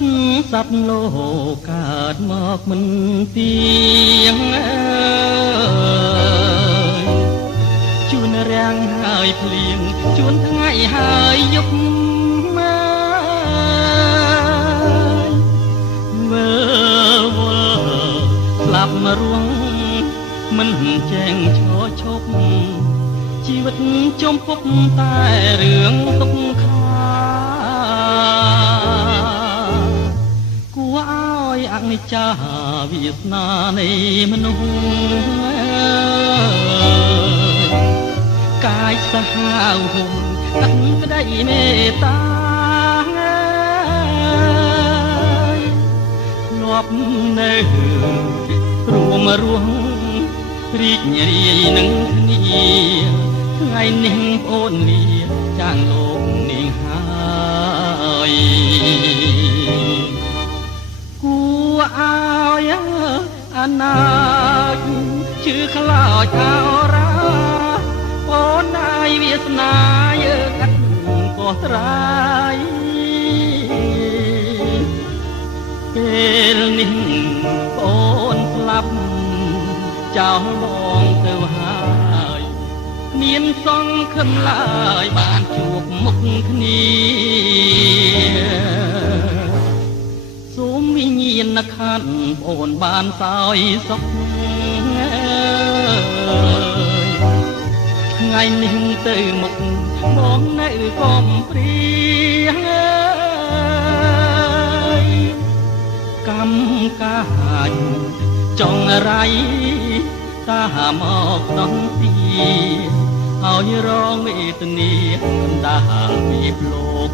សត្វលោកកើតមកមិនទៀងជួនរាំងហើយភ្លៀងជួនថ្ងៃហើយយប់មើលវល់ស្លាប់មករួងមិនចែងឈរឈប់ជីវិតចំពុកតែរឿងទុកខាគួរឲ្យអនិច្ចាវាសនានៃមនុស្សកាយសាហាវហុំទឹកក្តីមេត្តាធ្លាប់នៅរួមរស់រីករាយនឹងគ្នាថ្ងៃនេះប្អូនលាចាងលោកនាងហើយគួរឲ្យអនាគជឿខ្លោចអរ៉ាអូនអាយវាសនាយើងអត់កោះត្រាយពេលនេះអូនស្លាប់ចោលបងទៅហើយមានសង្ឃឹមឡើយបានជួបមុខគ្នាសូមវិញ្ញាណក្ខន្ធអូនបានសោយសុខថ្ងៃនេះទៅមុខបងនៅកំព្រាកម្មកាចចង់រៃតាមកដល់ទីឲ្យរងវេទនាបណ្ដាលពីលោក